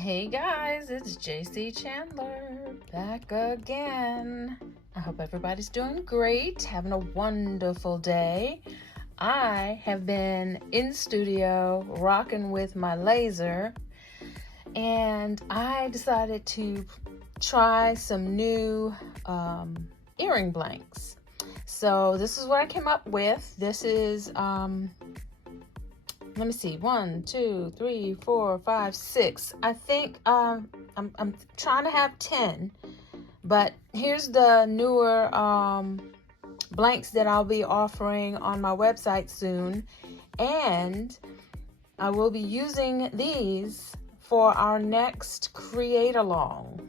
Hey guys, it's JayCee Chandler back again. I hope everybody's doing great, having a wonderful day. I have been in studio rocking with my laser, and I decided to try some new earring blanks. So this is what I came up with. This is let me see, 1, 2, 3, 4, 5, 6. I think I'm trying to have 10, but here's the newer blanks that I'll be offering on my website soon, and I will be using these for our next create along.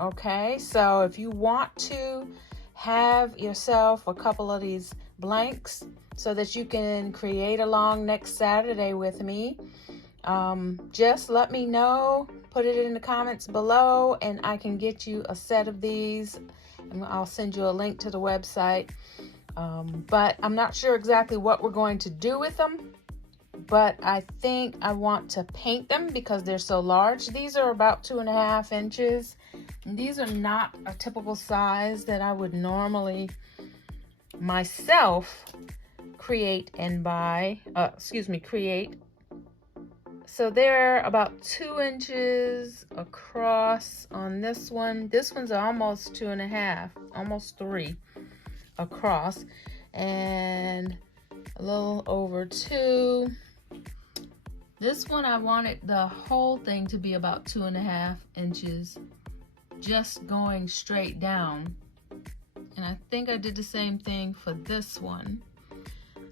Okay, so if you want to have yourself a couple of these blanks so that you can create along next Saturday with me, just let me know, put it in the comments below, and I can get you a set of these, and I'll send you a link to the website. But I'm not sure exactly what we're going to do with them, but I think I want to paint them because they're so large. These are about 2.5 inches, and these are not a typical size that I would normally myself create and buy, create. So they're about 2 inches across on this one. This one's almost 2.5, almost 3 across, and a little over 2. This one, I wanted the whole thing to be about 2.5 inches, just going straight down. And I think I did the same thing for this one.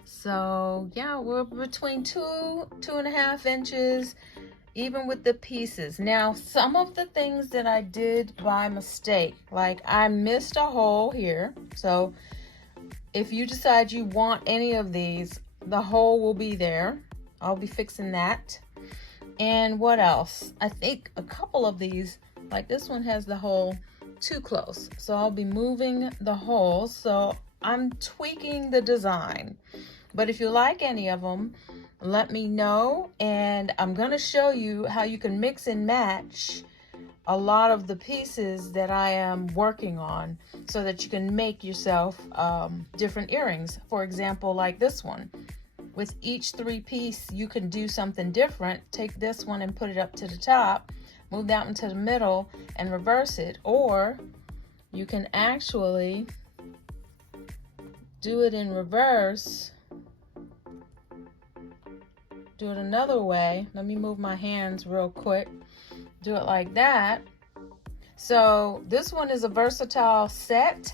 So yeah, we're between 2.5 inches, even with the pieces. Now, some of the things that I did by mistake, like I missed a hole here. So if you decide you want any of these, the hole will be there. I'll be fixing that. And what else? I think a couple of these, like this one has the hole too close, so I'll be moving the hole. So I'm tweaking the design. But if you like any of them, let me know, and I'm going to show you how you can mix and match a lot of the pieces that I am working on so that you can make yourself different earrings. For example, like this one. With each 3-piece, you can do something different. Take this one and put it up to the top, move that one to the middle and reverse it. Or you can actually do it in reverse. Do it another way. Let me move my hands real quick. Do it like that. So this one is a versatile set.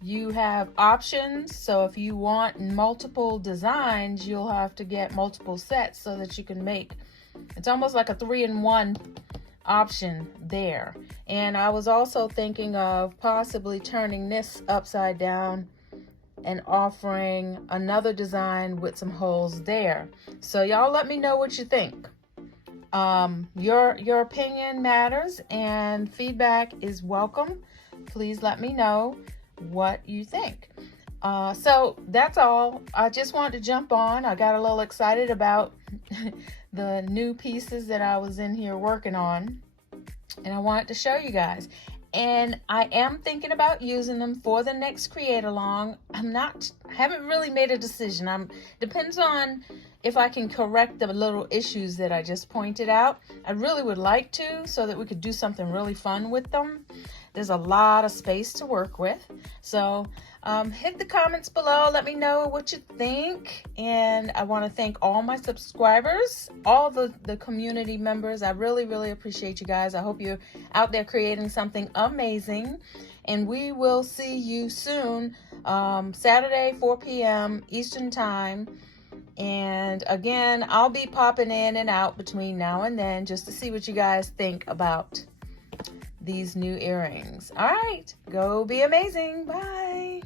You have options. So if you want multiple designs, you'll have to get multiple sets so that you can make, it's almost like a 3-in-1 option there. And I was also thinking of possibly turning this upside down and offering another design with some holes there. So y'all let me know what you think. Your opinion matters, and feedback is welcome. Please let me know what you think. So that's all. I just wanted to jump on. I got a little excited about the new pieces that I was in here working on, and I wanted to show you guys. And I am thinking about using them for the next create along. I haven't really made a decision. Depends on if I can correct the little issues that I just pointed out. I really would like to, so that we could do something really fun with them. There's a lot of space to work with. So hit the comments below. Let me know what you think. And I want to thank all my subscribers, all the community members. I really, really appreciate you guys. I hope you're out there creating something amazing. And we will see you soon, Saturday, 4 p.m. Eastern Time. And again, I'll be popping in and out between now and then just to see what you guys think about these new earrings. All right, go be amazing. Bye.